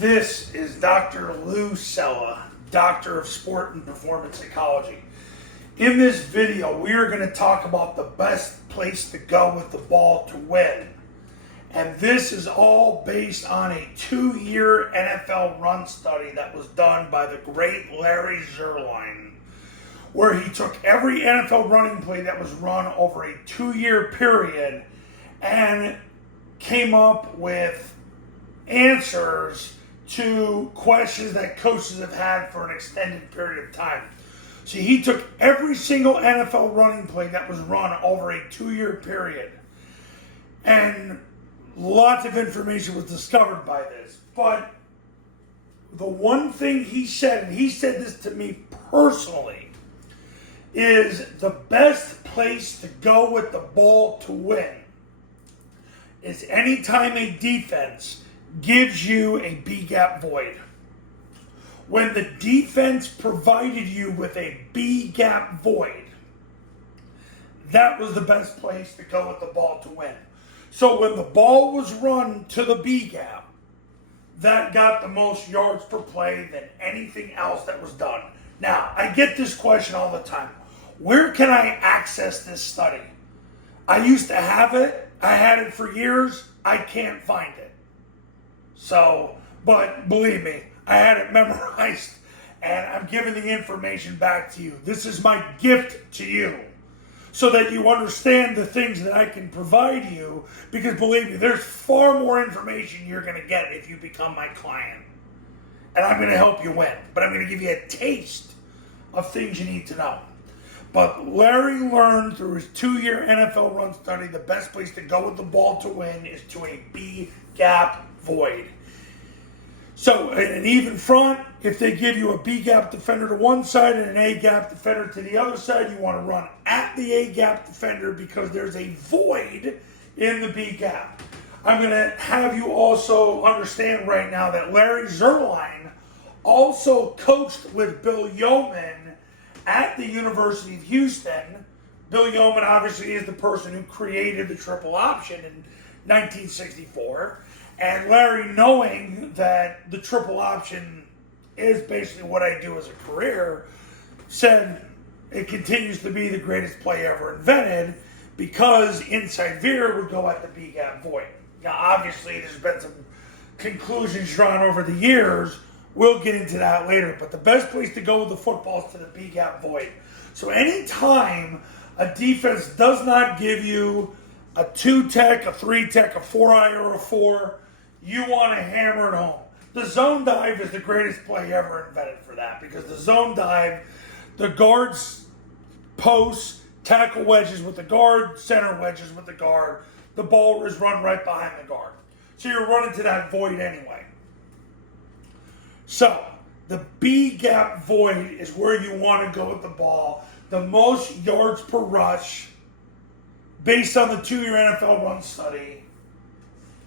This is Dr. Lou Cella, Doctor of Sport and Performance Psychology. In this video, we are going to talk about the best place to go with the ball to win. And this is all based on a 2-year NFL run study that was done by the great Larry Zierlein, where he took every NFL running play that was run over a 2-year period and came up with answers to questions that coaches have had for an extended period of time. So he took every single NFL running play that was run over a 2-year period, and lots of information was discovered by this. But the one thing he said, and he said this to me personally, is the best place to go with the ball to win is anytime a defense gives you a B-gap void. When the defense provided you with a B-gap void, that was the best place to go with the ball to win. So when the ball was run to the B-gap, that got the most yards per play than anything else that was done. Now, I get this question all the time. Where can I access this study? I used to have it. I had it for years. I can't find it. So, but believe me, I had it memorized, and I'm giving the information back to you. This is my gift to you, so that you understand the things that I can provide you, because believe me, there's far more information you're going to get if you become my client. And I'm going to help you win, but I'm going to give you a taste of things you need to know. But Larry learned through his 2-year NFL run study, the best place to go with the ball to win is to a B-gap void. So in an even front, if they give you a B-gap defender to one side and an A-gap defender to the other side, you want to run at the A-gap defender because there's a void in the B-gap. I'm going to have you also understand right now that Larry Zierlein also coached with Bill Yeoman at the University of Houston. Bill Yeoman obviously is the person who created the triple option in 1964. And Larry, knowing that the triple option is basically what I do as a career, said it continues to be the greatest play ever invented because inside veer would go at the B-gap void. Now, obviously, there's been some conclusions drawn over the years. We'll get into that later. But the best place to go with the football is to the B-gap void. So anytime a defense does not give you a 2-tech, a 3-tech, a 4-eye, or a 4, you want to hammer it home. The zone dive is the greatest play ever invented for that, because the zone dive, the guards post, tackle wedges with the guard, center wedges with the guard. The ball is run right behind the guard. So you're running to that void anyway. So the B-gap void is where you want to go with the ball. The most yards per rush, based on the 2-year NFL run study,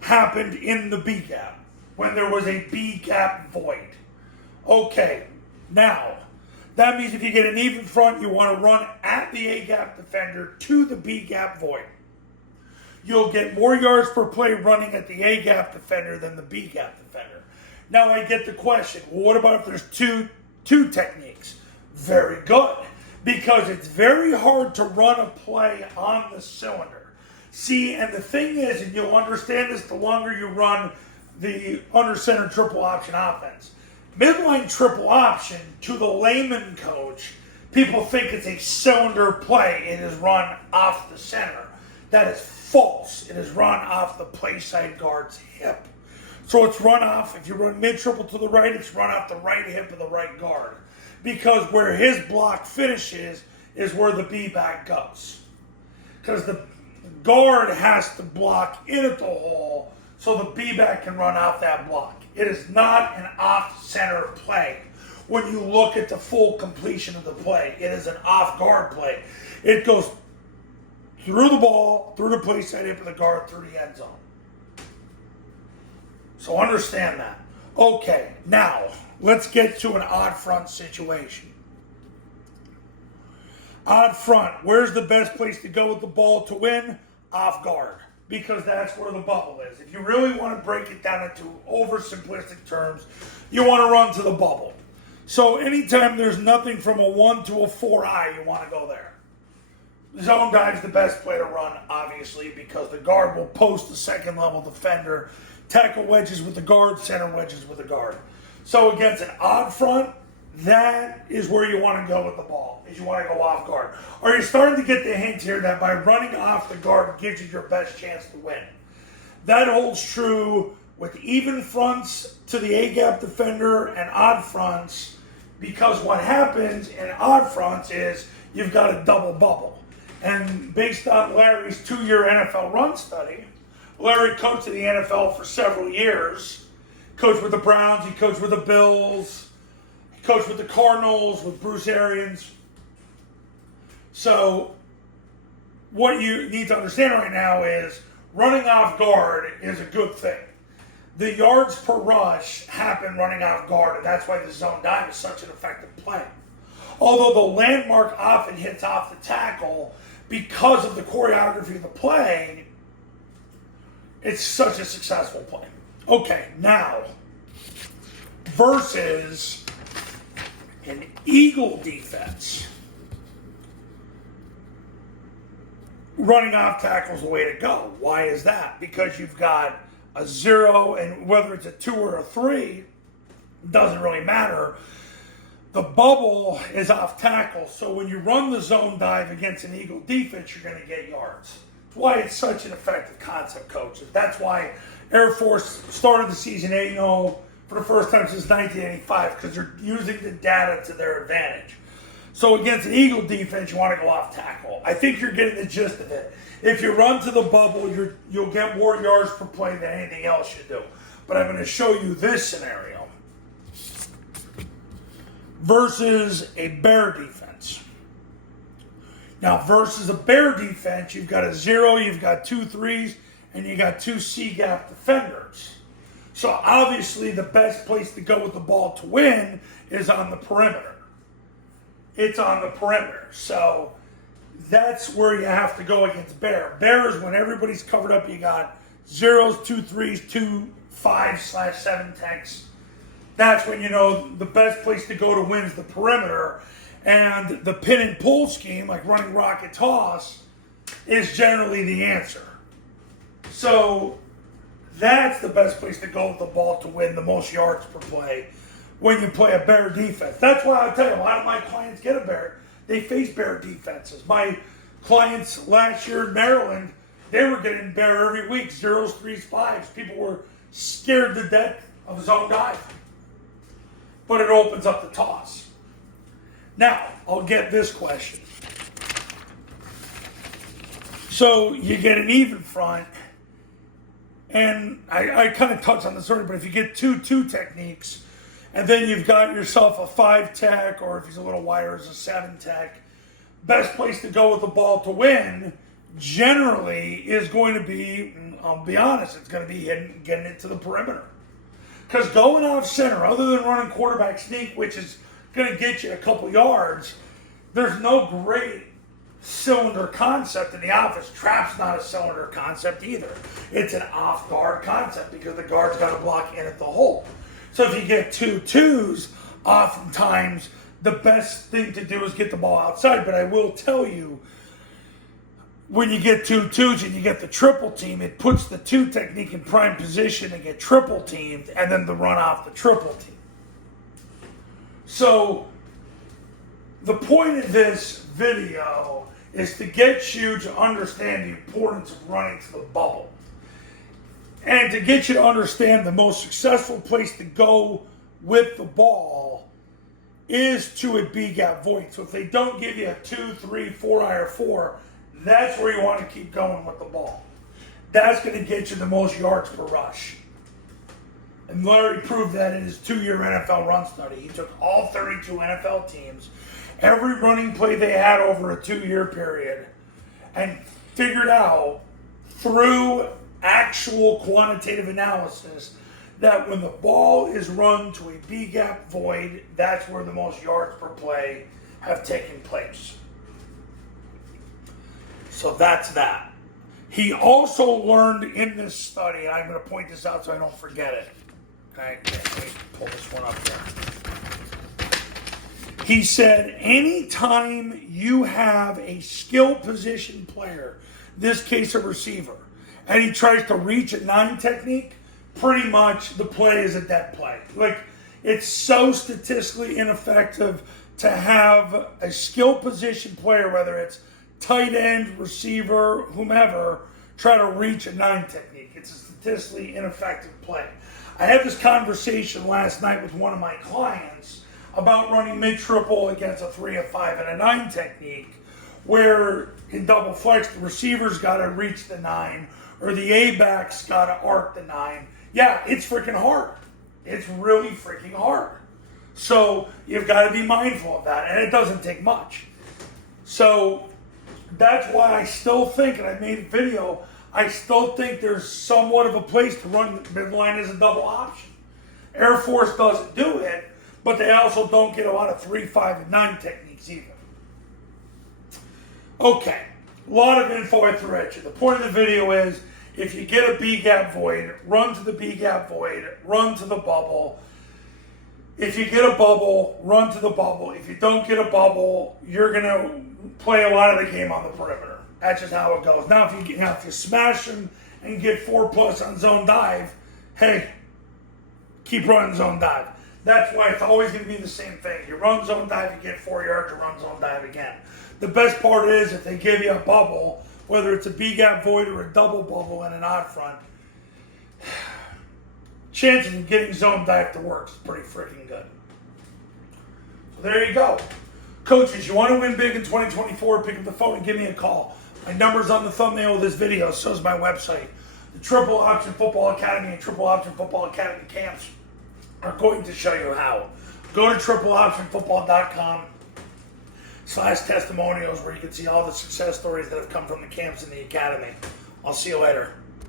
happened in the B-gap, when there was a B-gap void. Okay, now, that means if you get an even front, you want to run at the A-gap defender to the B-gap void. You'll get more yards per play running at the A-gap defender than the B-gap defender. Now I get the question, well, what about if there's two techniques? Very good, because it's very hard to run a play on the cylinder. See, and the thing is, and you'll understand this the longer you run the under center triple option offense. Midline triple option, to the layman coach, people think it's a cylinder play. It is run off the center. That is false. It is run off the play side guard's hip. So it's run off, if you run mid-triple to the right, it's run off the right hip of the right guard. Because where his block finishes is where the B-back goes. Because the guard has to block in at the hole so the B-back can run off that block. It is not an off-center play. When you look at the full completion of the play, it is an off-guard play. It goes through the ball, through the play side hip of the guard, through the end zone. So understand that. Okay, now let's get to an odd front situation. Odd front, where's the best place to go with the ball to win? Off guard. because that's where the bubble is. If you really want to break it down into oversimplistic terms, you want to run to the bubble. So anytime there's nothing from a 1 to a 4 high, you want to go there. Zone dive's the best play to run, obviously, because the guard will post the second level defender, tackle wedges with the guard, center wedges with the guard. So against an odd front, that is where you want to go with the ball, is you want to go off guard. Are you starting to get the hint here that by running off the guard gives you your best chance to win? That holds true with even fronts to the A-gap defender and odd fronts, because what happens in odd fronts is you've got a double bubble. And based on Larry's 2-year NFL run study, Larry coached in the NFL for several years. Coached with the Browns, he coached with the Bills, he coached with the Cardinals, with Bruce Arians. So what you need to understand right now is running off guard is a good thing. The yards per rush happen running off guard, and that's why the zone dive is such an effective play. Although the landmark often hits off the tackle, because of the choreography of the play, it's such a successful play. Okay, now, versus an Eagle defense, running off tackle is the way to go. Why is that? Because you've got a 0, and whether it's a 2 or a 3, doesn't really matter. The bubble is off tackle, so when you run the zone dive against an Eagle defense, you're going to get yards. That's why it's such an effective concept, coaches. That's why Air Force started the season 8-0 for the first time since 1985, because they're using the data to their advantage. So against an Eagle defense, you want to go off tackle. I think you're getting the gist of it. If you run to the bubble, you'll get more yards per play than anything else you do. But I'm going to show you this scenario versus a Bear defense. Now, versus a Bear defense, you've got a 0, you've got 2 3s, and you got 2 C-gap defenders. So obviously the best place to go with the ball to win is on the perimeter. It's on the perimeter. So that's where you have to go against Bear. Bear is when everybody's covered up, you got 0s, 2 3s, 2 5/7 techs. That's when you know the best place to go to win is the perimeter. And the pin and pull scheme, like running rocket toss, is generally the answer. So that's the best place to go with the ball to win the most yards per play when you play a Bear defense. That's why I tell you, a lot of my clients get a Bear. They face Bear defenses. My clients last year in Maryland, they were getting Bear every week, 0s, 3s, 5s. People were scared to death of a zone dive. But it opens up the toss. Now, I'll get this question. So you get an even front, and I kind of touched on this already, but if you get 2-2 techniques, and then you've got yourself a 5 tech, or if he's a little wider, it's a 7 tech, best place to go with the ball to win generally is going to be, I'll be honest, it's going to be getting it to the perimeter. Because going off center, other than running quarterback sneak, which is going to get you a couple yards, there's no great cylinder concept in the office. Trap's not a cylinder concept either. It's an off-guard concept because the guard's got to block in at the hole. So if you get 2-2s, oftentimes the best thing to do is get the ball outside. But I will tell you, when you get 2-2s and you get the triple team, it puts the 2 technique in prime position to get triple teamed and then to run off the triple team. So the point of this video is to get you to understand the importance of running to the bubble. And to get you to understand the most successful place to go with the ball is to a B-gap void. So if they don't give you a 2, 3, 4 or 4, that's where you want to keep going with the ball. That's going to get you the most yards per rush. And Larry proved that in his 2-year NFL run study. He took all 32 NFL teams, every running play they had over a 2-year period, and figured out through actual quantitative analysis that when the ball is run to a B-gap void, that's where the most yards per play have taken place. So that's that. He also learned in this study, and I'm going to point this out so I don't forget it. Okay, let me pull this one up here. He said, anytime you have a skill position player, in this case a receiver, and he tries to reach a 9 technique, pretty much the play is a dead play. Like, it's so statistically ineffective to have a skill position player, whether it's tight end, receiver, whomever, try to reach a 9 technique. It's a statistically ineffective play. I had this conversation last night with one of my clients about running mid-triple against a 3, a 5, and a 9 technique, where in double flex, the receiver's got to reach the 9, or the A-back's got to arc the 9. Yeah, it's freaking hard. It's really freaking hard. So you've got to be mindful of that, and it doesn't take much. So that's why I still think, and I made a video, I still think there's somewhat of a place to run midline as a double option. Air Force doesn't do it, but they also don't get a lot of 3, 5, and 9 techniques either. Okay, a lot of info I threw at you. The point of the video is, if you get a B-gap void, run to the B-gap void, run to the bubble. If you get a bubble, run to the bubble. If you don't get a bubble, you're going to play a lot of the game on the perimeter. That's just how it goes. Now, if you smash them and get 4+ on zone dive, hey, keep running zone dive. That's why it's always going to be the same thing. You run zone dive, you get 4 yards, you run zone dive again. The best part is if they give you a bubble, whether it's a B-gap void or a double bubble and an odd front, chances of getting zone dive to work is pretty freaking good. So there you go. Coaches, you want to win big in 2024, pick up the phone and give me a call. My number's on the thumbnail of this video, so is my website. The Triple Option Football Academy and Triple Option Football Academy camps are going to show you how. Go to tripleoptionfootball.com/testimonials where you can see all the success stories that have come from the camps in the academy. I'll see you later.